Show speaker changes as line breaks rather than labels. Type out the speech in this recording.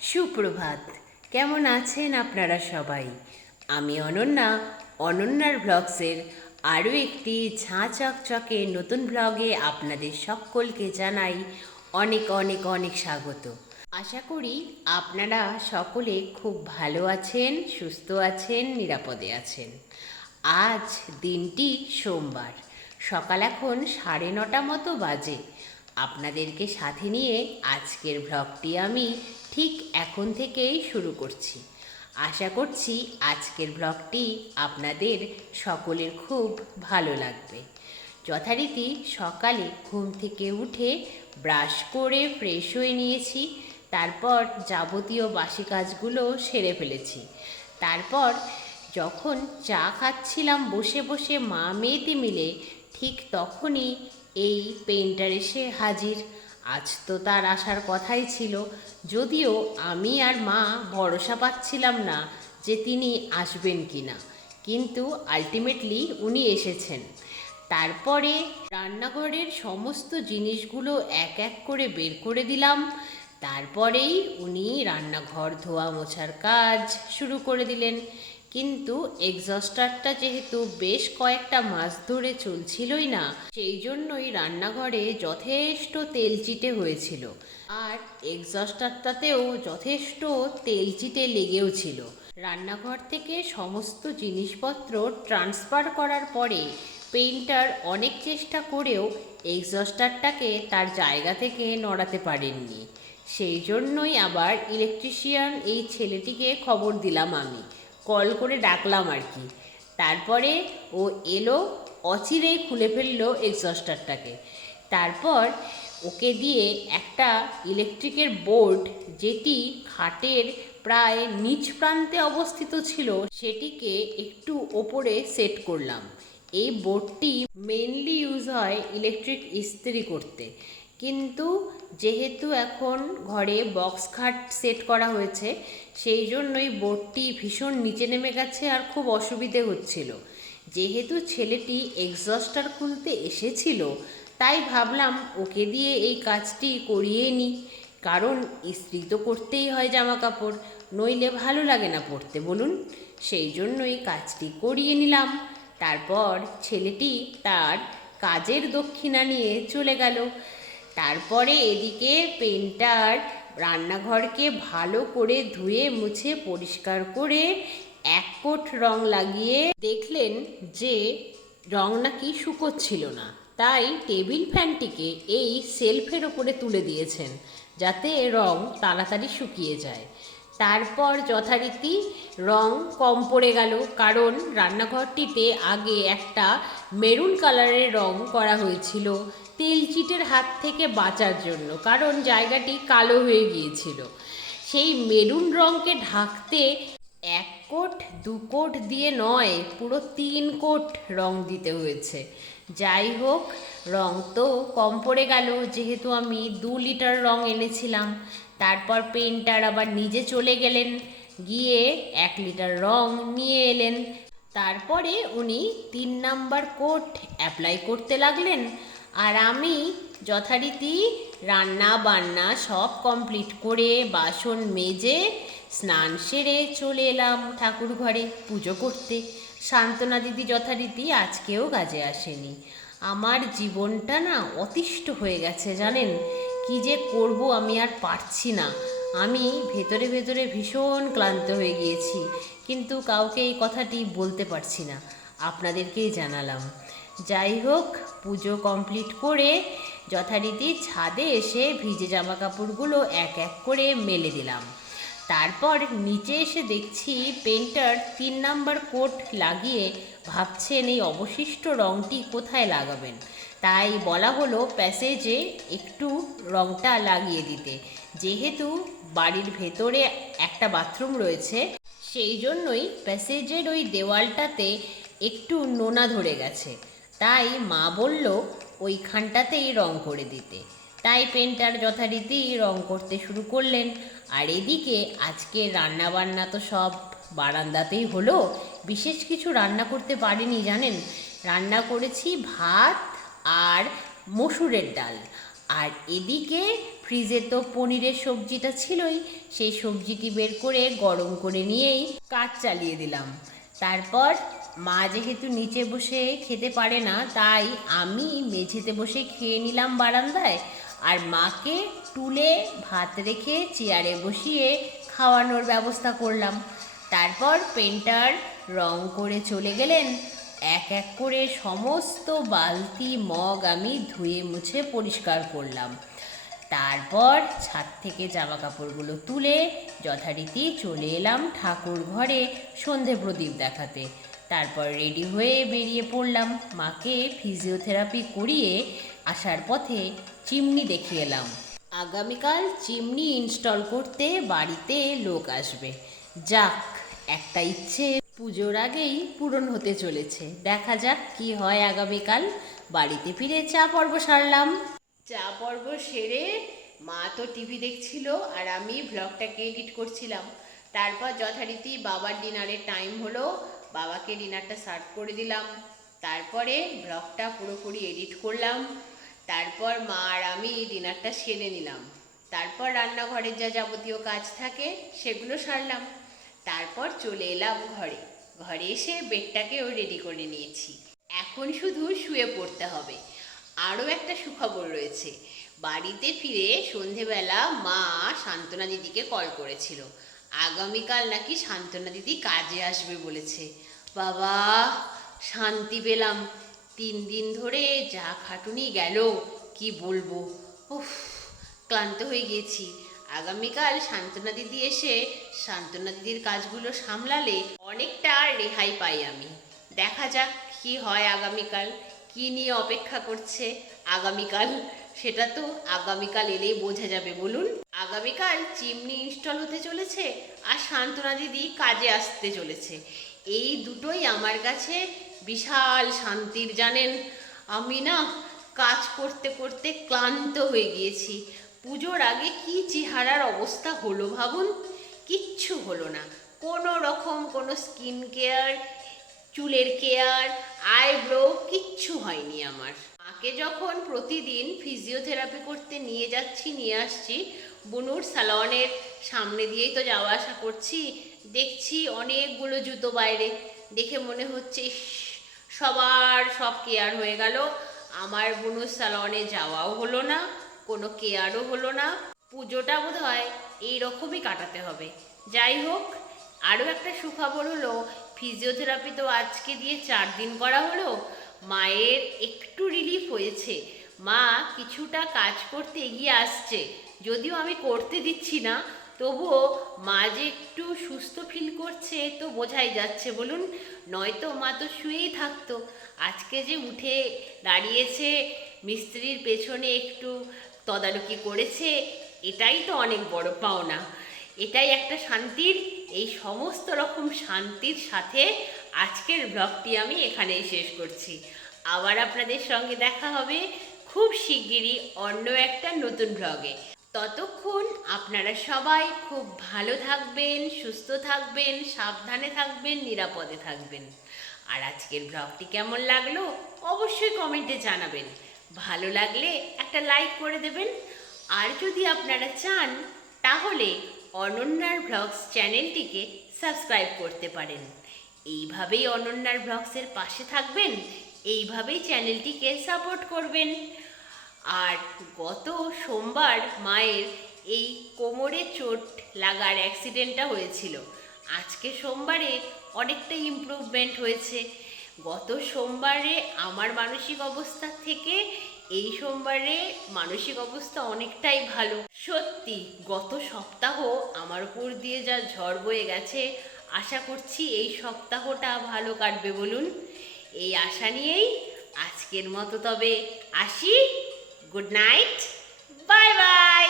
সুপ্রভাত। কেমন আছেন আপনারা সবাই? আমি অনন্যা, অনন্যার ব্লগসের আরও একটি ঝাঁ চকচকে নতুন ব্লগে আপনাদের সকলকে জানাই অনেক অনেক অনেক স্বাগত। আশা করি আপনারা সকলে খুব ভালো আছেন, সুস্থ আছেন, নিরাপদে আছেন। আজ দিনটি সোমবার। সকাল এখন সাড়ে নটা মতো বাজে। আপনাদেরকে সাথে নিয়ে আজকের ব্লগটি আমি ঠিক এখন থেকেই শুরু করছি। আশা করছি আজকের ব্লগটি আপনাদের সকলের খুব ভালো লাগবে। যথারীতি সকালে ঘুম থেকে উঠে ব্রাশ করে ফ্রেশ হয়ে নিয়েছি, তারপর যাবতীয় বাসি কাজগুলো সেরে ফেলেছি। তারপর যখন চা খাচ্ছিলাম বসে বসে মা মেয়েতে মিলে, ঠিক তখনই এই পেইন্টার এসে হাজির। আজ তো তার আসার কথাই ছিল, যদিও আমি আর মা ভরসা পাচ্ছিলাম না যে তিনি আসবেন কি না কিন্তু আলটিমেটলি উনি এসেছেন। তারপরে রান্নাঘরের সমস্ত জিনিসগুলো এক এক করে বের করে দিলাম। তারপরেই উনি রান্নাঘর ধোয়া মোছার কাজ শুরু করে দিলেন। কিন্তু এক্সস্টারটা যেহেতু বেশ কয়েকটা মাস ধরে চলছিলই না, সেই জন্যই রান্নাঘরে যথেষ্ট তেল চিটে হয়েছিল। আর এক্সস্টারটাতেও যথেষ্ট তেল চিটে লেগেও ছিল। রান্নাঘর থেকে সমস্ত জিনিসপত্র ট্রান্সফার করার পরে পেইন্টার অনেক চেষ্টা করেও এক্সস্টারটাকে তার জায়গা থেকে নড়াতে পারেননি। সেই জন্যই আবার ইলেকট্রিশিয়ান এই ছেলেটিকে খবর দিলাম আমি। কল করে ডাকলাম আর কি। তারপরে ও এলো, অচিরেই খুলে ফেলল এক্সস্টারটাকে তারপর ওকে দিয়ে একটা ইলেকট্রিকের বোর্ড যেটি খাটের প্রায় নিচ প্রান্তে অবস্থিত ছিল, সেটিকে একটু ওপরে সেট করলাম। এই বোর্ডটি মেনলি ইউজ হয় ইলেকট্রিক ইস্ত্রি করতে। কিন্তু যেহেতু এখন ঘরে বক্স খাট সেট করা হয়েছে, সেই জন্যই বোর্ডটি ভীষণ নিচে নেমে গেছে আর খুব অসুবিধে হচ্ছিল। যেহেতু ছেলেটি এক্সস্টার খুলতে এসেছিল, তাই ভাবলাম ওকে দিয়ে এই কাজটি করিয়ে নিই কারণ ইস্ত্রি তো করতেই হয় জামা কাপড় নইলে ভালো লাগে না পরতে বলুন। সেই জন্যই কাজটি করিয়ে নিলাম। তারপর ছেলেটি তার কাজের দক্ষিণা নিয়ে চলে গেল। তারপরে এদিকে পেন্টার রান্নাঘরকে ভালো করে ধুয়ে, মুছে, পরিষ্কার করে এক কোট রং লাগিয়ে দেখলেন যে রং নাকি শুকোচ্ছিল না। তাই টেবিল ফ্যানটিকে এই সেলফের ওপরে তুলে দিয়েছেন, যাতে রং তাড়াতাড়ি শুকিয়ে যায়। তারপর যথারীতি রং কম পড়ে গেল, কারণ রান্নাঘরটিতে আগে একটা মেরুন কালারের রং করা হয়েছিল তেলচিটের হাত থেকে বাঁচার জন্য, কারণ জায়গাটি কালো হয়ে গিয়েছিল। সেই মেরুন রঙকে ঢাকতে এক কোট, দু কোট দিয়ে নয়, পুরো তিন কোট রং দিতে হয়েছে। যাই হোক, রং তো কম পড়ে গেল, যেহেতু আমি দু লিটার রং এনেছিলাম। তারপর পেন্টার আবার নিজে চলে গেলেন। গিয়ে এক লিটার রং নিয়ে এলেন। তারপরে উনি তিন নাম্বার কোট অ্যাপ্লাই করতে লাগলেন। আর আমি যথারীতি রান্না বান্না সব কমপ্লিট করে বাসন মেজে স্নান সেরে চলে এলাম ঠাকুর ঘরে পুজো করতে। সান্ত্বনা দিদি যথারীতি আজকেও কাজে আসেনি। আমার জীবনটা না অতিষ্ঠ হয়ে গেছে, জানেন? কি যে করব আমি আর পারছি না। আমি ভেতরে ভেতরে ভীষণ ক্লান্ত হয়ে গিয়েছি, কিন্তু কাউকে এই কথাটি বলতে পারছি না। আপনাদেরকেই জানালাম। যাই হোক, পুজো কমপ্লিট করে যথারীতি ছাদে এসে ভিজে জামা কাপড়গুলো এক এক করে মেলে দিলাম। তারপর নিচে এসে দেখছি পেন্টার তিন নাম্বার কোট লাগিয়ে ভাবছেন এই অবশিষ্ট রঙটি কোথায় লাগাবেন। তাই বলা হলো প্যাসেজে একটু রঙটা লাগিয়ে দিতে। যেহেতু বাড়ির ভেতরে একটা বাথরুম রয়েছে, সেই জন্যই প্যাসেজের ওই দেওয়ালটাতে একটু নোনা ধরে গেছে। তাই মা বলল, ওইখানটাতেই রং করে দিতে। তাই পেন্টার যথারীতি রং করতে শুরু করলেন। আর এদিকে আজকে রান্না বান্না তো সব বারান্দাতেই হলো। বিশেষ কিছু রান্না করতে পারিনি, জানেন? রান্না করেছি ভাত আর মসুরের ডাল। আর এদিকে ফ্রিজে তো পনিরের সবজিটা ছিলই, সেই সবজিটি বের করে গরম করে নিয়েই কাজ চালিয়ে দিলাম। তারপর মা যেহেতু নিচে বসে খেতে পারে না, তাই আমি মেঝেতে বসে খেয়ে নিলাম বারান্দায়। আর মাকে টুলে ভাত রেখে চেয়ারে বসিয়ে খাওয়ানোর ব্যবস্থা করলাম। তারপর পেন্টার রং করে চলে গেলেন। এক এক করে সমস্ত বালতি, মগ আমি ধুয়ে মুছে পরিষ্কার করলাম। তারপর ছাদ থেকে জামা কাপড়গুলো তুলে যথারীতি চলে এলাম ঠাকুর ঘরে সন্ধে প্রদীপ দেখাতে। তারপর রেডি হয়ে বেরিয়ে পড়লাম। মাকে ফিজিওথেরাপি করিয়ে আসার পথে চিমনি দেখিয়ে এলাম। আগামীকাল চিমনি ইনস্টল করতে বাড়িতে লোক আসবে। যাক, একটা ইচ্ছে। পুজোর আগেই পূরণ হতে চলেছে। দেখা যাক কি হয় আগামীকাল। বাড়িতে ফিরে চা পর্ব সারলাম। চা পর্ব সেরে মা তো টিভি দেখছিল আর আমি ব্লগটাকে এডিট করছিলাম। তারপর যথারীতি বাবার ডিনারের টাইম হলো। বাবাকে ডিনারটা সার্ভ করে দিলাম। তারপরে ব্লগটা পুরোপুরি এডিট করলাম। তারপর মা আর আমি ডিনারটা সেরে নিলাম। তারপর রান্নাঘরের যা যাবতীয় কাজ থাকে সেগুলো সারলাম। তারপর চলে এলাম ঘরে। ঘরে এসে বেডটাকেও রেডি করে নিয়েছি। এখন শুধু শুয়ে পড়তে হবে। আরও একটা সুখবর রয়েছে। বাড়িতে ফিরে সন্ধেবেলা মা শান্তনা দিদিকে কল করেছিল। আগামীকাল নাকি শান্তনা দিদি কাজে আসবে বলেছে। বাবা, শান্তি পেলাম। তিন দিন ধরে যা খাটুনি গেল, কি বলব? উফ, ক্লান্ত হয়ে গিয়েছি। আগামীকাল শান্তনা দিদি এসে শান্তনা দিদির কাজগুলো সামলালে অনেকটা রেহাই পাই আমি। দেখা যাক কি হয় আগামীকাল, কি নিয়ে অপেক্ষা করছে। আগামীকাল, সেটা তো আগামীকাল এলেই বোঝা যাবে, বলুন। আগামীকাল চিমনি ইনস্টল হতে চলেছে আর শান্তনা দিদি কাজে আসতে চলেছে। এই দুটোই আমার কাছে বিশাল শান্তির, জানেন? আমি না কাজ করতে করতে ক্লান্ত হয়ে গিয়েছি। পুজোর আগে কি চেহারার অবস্থা হলো ভাবুন? কিচ্ছু হলো না। কোনো রকম কোনো স্কিন কেয়ার চুলের কেয়ার আইব্রো কিচ্ছু হয়নি আমার। মাকে যখন প্রতিদিন ফিজিওথেরাপি করতে নিয়ে যাচ্ছি, নিয়ে আসছি, বুনুর সালনের সামনে দিয়েই তো যাওয়া আসা করছি, দেখছি অনেকগুলো জুতো বাইরে। দেখে মনে হচ্ছে সবার সব কেয়ার হয়ে গেল। আমার বুনুর সালনে যাওয়াও হলো না। কোনো কেয়ারও হলো না, পুজোটা বোধ হয় এইরকমই কাটাতে হবে। যাই হোক, আরও একটা সুখবর হলো ফিজিওথেরাপি তো আজকে দিয়ে চার দিন করা হলো, মায়ের একটু রিলিফ হয়েছে। মা কিছুটা কাজ করতে এগিয়ে আসছে, যদিও আমি করতে দিচ্ছি না, তবুও মা যে একটু সুস্থ ফিল করছে তো বোঝাই যাচ্ছে, বলুন। নয়তো মা তো শুয়েই থাকতো। আজকে যে উঠে দাঁড়িয়েছে, মিস্ত্রির পেছনে একটু তদারকি করেছে, এটাই তো অনেক বড় পাওনা। এটাই একটা শান্তির, এই সমস্ত রকম শান্তির সাথে আজকের ব্লগটি আমি এখানেই শেষ করছি। আবার আপনাদের সঙ্গে দেখা হবে খুব শিগগিরই অন্য একটা নতুন ব্লগে ততক্ষণ আপনারা সবাই খুব ভালো থাকবেন, সুস্থ থাকবেন, সাবধানে থাকবেন, নিরাপদে থাকবেন। আর আজকের ব্লগটি কেমন লাগল অবশ্যই কমেন্টে জানাবেন। ভালো লাগলে একটা লাইক করে দেবেন। আর যদি আপনারা চান, তাহলে অনন্যার ব্লগস চ্যানেলটিকে সাবস্ক্রাইব করতে পারেন। এইভাবেই অনন্যার ব্লগসের পাশে থাকবেন, এইভাবেই চ্যানেলটিকে সাপোর্ট করবেন। আর গত সোমবার মায়ের এই কোমরে চোট লাগার অ্যাক্সিডেন্টটা হয়েছিল। আজকে সোমবারে অনেকটা ইমপ্রুভমেন্ট হয়েছে। গত সোমবারে আমার মানসিক অবস্থা থেকে এই সোমবারে মানসিক অবস্থা অনেকটাই ভালো। সত্যি, গত সপ্তাহ আমার উপর দিয়ে যা ঝড় বয়ে গেছে, আশা করছি এই সপ্তাহটা ভালো কাটবে বলুন। এই আশা নিয়েই আজকের মতো তবে আসি। Good night. Bye bye.